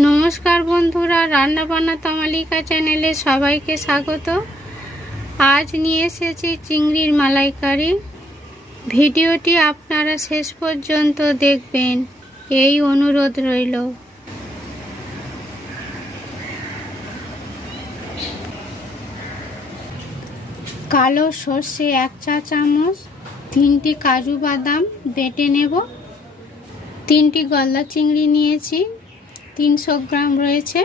নমস্কার বন্ধুরা, রান্না বান্না তামালিকা চ্যানেলে সবাইকে স্বাগত। আজ নিয়ে এসেছি চিংড়ির মালাইকারি। ভিডিওটি আপনারা শেষ পর্যন্ত দেখবেন, এই অনুরোধ রইল। কালো সর্ষে 1 চা চামচ, 3টি কাজু বাদাম বেটে নেব। 3টি গলদা চিংড়ি নিয়েছি, 300 গ্রাম রয়েছে।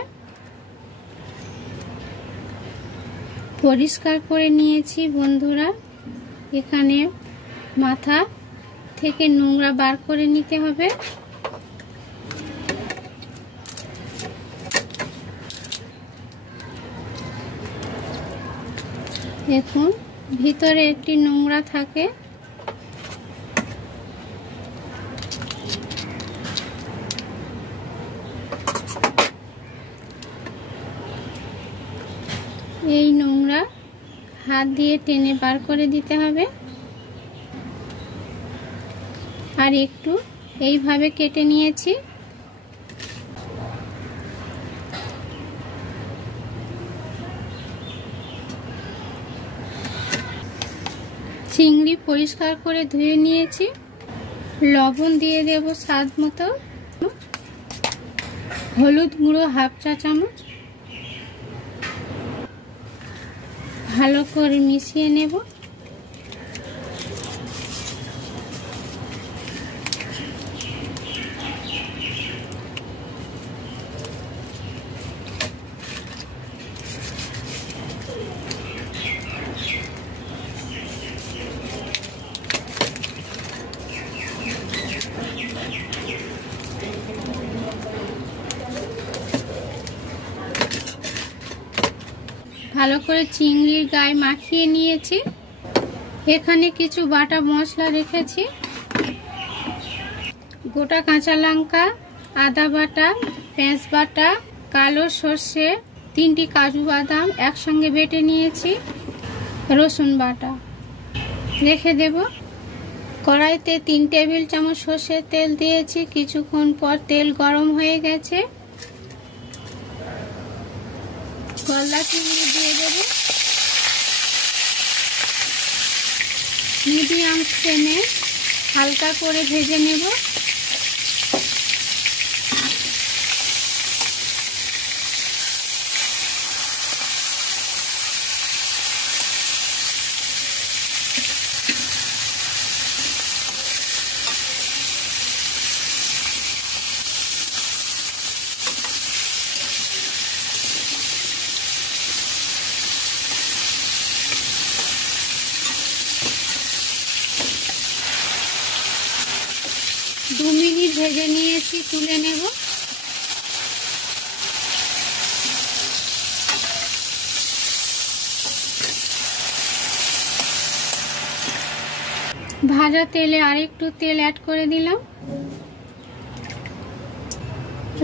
পরিষ্কার করে নিয়েছি বন্ধুরা। এখানে মাথা থেকে নোংরা বার করে নিতে হবে। দেখুন, ভিতরে একটি নোংরা থাকে। এই নোংরা হাত দিয়ে টেনে বার করে দিতে হবে। আর একটু এইভাবে কেটে নিয়েছি। চিংড়ি পরিষ্কার করে ধুয়ে নিয়েছি। লবণ দিয়ে দেব স্বাদ মতো। হলুদ গুঁড়ো 1/2 চা চামচ। ভালো করে মিশিয়ে নেব। ভালো করে চিংড়ির গায়ে মাখিয়ে নিয়েছি। এখানে কিছু বাটা মশলা রেখেছি। গোটা কাঁচা লঙ্কা, আদা বাটা, পেঁয়াজ বাটা, কালো সর্ষে, 3টি কাজু বাদাম একসঙ্গে বেটে নিয়েছি, রসুন বাটা রেখে দেব। কড়াইতে 3 টেবিল চামচ সর্ষের তেল দিয়েছি। কিছুক্ষণ পর তেল গরম হয়ে গেছে। গলদা চিংড়ি দিয়ে দেব। মিডিয়াম ফ্লেমে হালকা করে ভেজে নেব। দু মিনিট ভেজে নিয়েছি, তুলে নেব। ভাজা তেলে আরেকটু তেল অ্যাড করে দিলাম।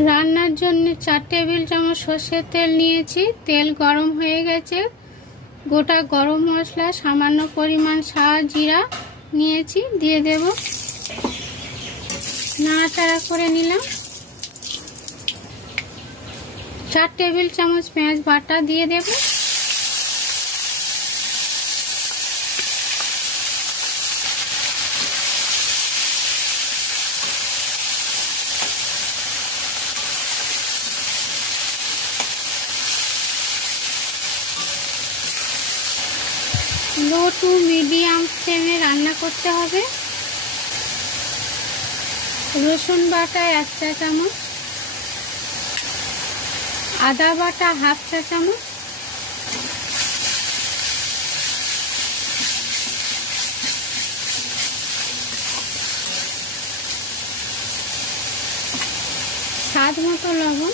রান্নার জন্য 4 টেবিল চামচ সর্ষের তেল নিয়েছি। তেল গরম হয়ে গেছে। গোটা গরম মশলা, সামান্য পরিমাণ জিরা নিয়েছি, দিয়ে দেব। নাড়াচাড়া করে নিলাম। 4 টেবিল চামচ পেঁয়াজ বাটা দিয়ে দেব। লো টু মিডিয়াম ফ্লেমে রান্না করতে হবে। রসুন বাটা 1 চা চামচ, আদা বাটা 1/2 চা চামচ, স্বাদ মতো লবণ।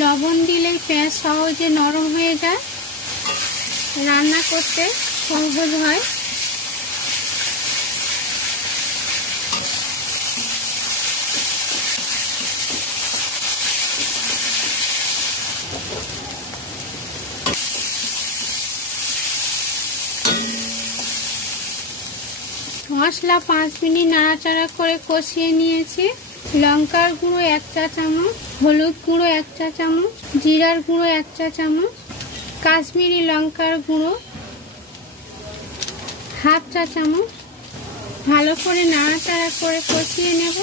লবণ দিলে পেঁয়াজ সহজে নরম হয়ে যায়, রান্না করতে সহজ হয়। মশলা 5 মিনিট নাড়াচাড়া করে কষিয়ে নিয়েছি। লঙ্কার গুঁড়ো 1 চা চামচ, হলুদ গুঁড়ো 1 চা চামচ, জিরার গুঁড়ো 1 চা চামচ, কাশ্মীরি লঙ্কার গুঁড়ো হাফ চা চামচ। ভালো করে নাড়াচাড়া করে কষিয়ে নেব।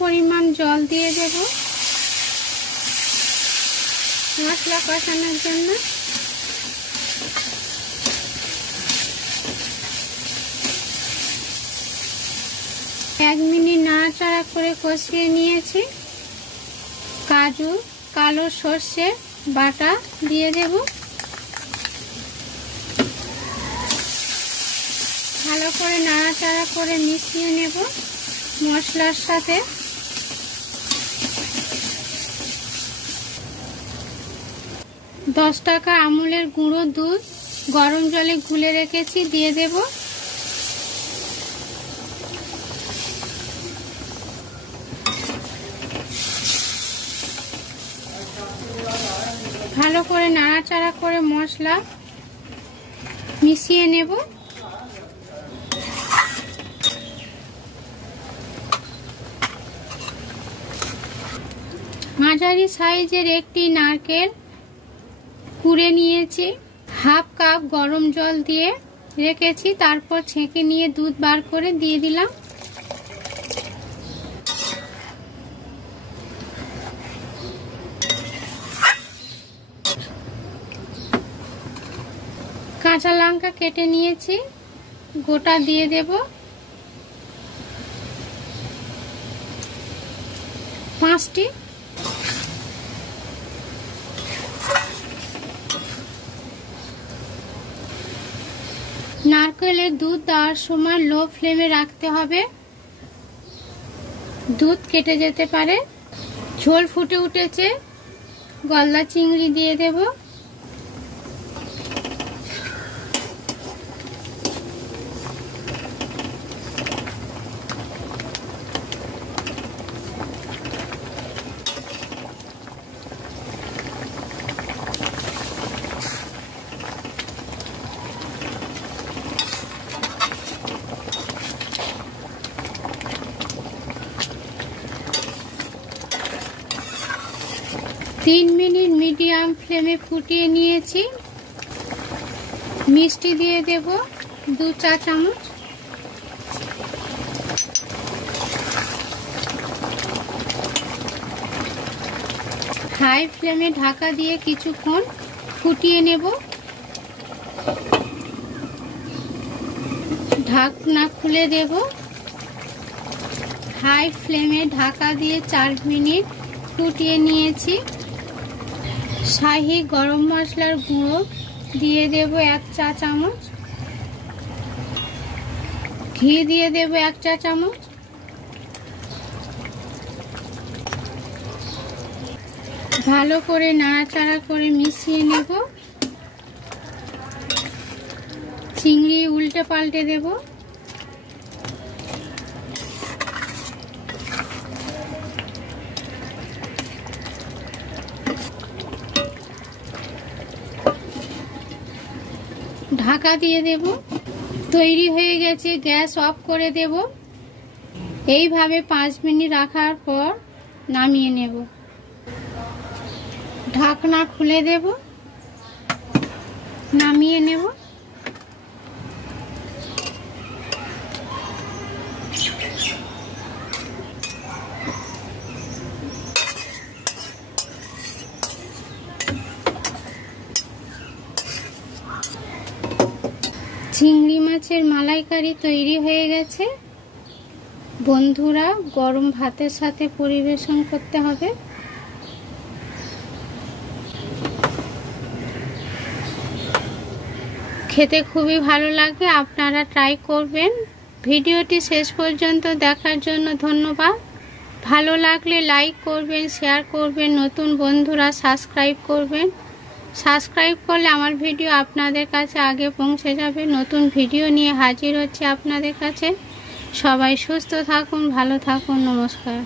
পরিমাণ জল দিয়ে দেব মশলা কষানোর জন্য। এক মিনিট নাড়াচাড়া করে কষিয়ে নিয়েছি। কাজু, কালো সর্ষে বাটা দিয়ে দেব। ভালো করে নাড়াচাড়া করে মিশিয়ে নেব মশলার সাথে। দশ টাকা আমুলের গুঁড়ো দুধ গরম জলে গুলে রেখেছি, দিয়ে দেব। ভালো করে নাড়াচাড়া করে মশলা মিশিয়ে নেব। মাঝারি সাইজের একটি নারকেল কুড়ে নিয়েছি, হাফ কাপ গরম জল দিয়ে রেখেছি, তারপর ছেঁকে নিয়ে দুধ বার করে দিয়ে দিলাম। কাঁচা লঙ্কা কেটে নিয়েছি, গোটা দিয়ে দেব। 5টি। নারকেলের দুধ দেওয়ার সময় লো ফ্লেমে রাখতে হবে, দুধ কেটে যেতে পারে। ঝোল ফুটে উঠেছে, গলদা চিংড়ি দিয়ে দেব। তিন মিনিট মিডিয়াম ফ্লেমে ফুটিয়ে নিয়েছি। মিষ্টি দিয়ে দেব 2 চা চামচ। হাই ফ্লেমে ঢাকা দিয়ে কিছুক্ষণ ফুটিয়ে নেব। ঢাকনা খুলে দেব। হাই ফ্লেমে ঢাকা দিয়ে 4 মিনিট ফুটিয়ে নিয়েছি। শাহি গরম মশলার গুঁড়ো দিয়ে দেব 1 চা চামচ। ঘি দিয়ে দেব 1 চা চামচ। ভালো করে নাড়াচাড়া করে মিশিয়ে নেব। চিংড়ি উল্টে পাল্টে দেব। ঢাকা দিয়ে দেব। তৈরি হয়ে গেছে, গ্যাস অফ করে দেব। এইভাবে 5 মিনিট রাখার পর নামিয়ে নেব। ঢাকনা খুলে দেব, নামিয়ে নেব। চিংড়ি মাছের মালাইকারি তৈরি হয়ে গেছে। বন্ধুরা, গরম ভাতের সাথে পরিবেশন করতে হবে। খেতে খুবই ভালো লাগে, আপনারা ট্রাই করবেন। ভিডিওটি শেষ পর্যন্ত দেখার জন্য ধন্যবাদ। ভালো লাগলে লাইক করবেন, শেয়ার করবেন, নতুন বন্ধুরা সাবস্ক্রাইব করবেন। সাবস্ক্রাইব করলে আমার ভিডিও আপনাদের কাছে আগে পৌঁছে যাবে। নতুন ভিডিও নিয়ে হাজির হচ্ছে আপনাদের কাছে। সবাই সুস্থ থাকুন, ভালো থাকুন। নমস্কার।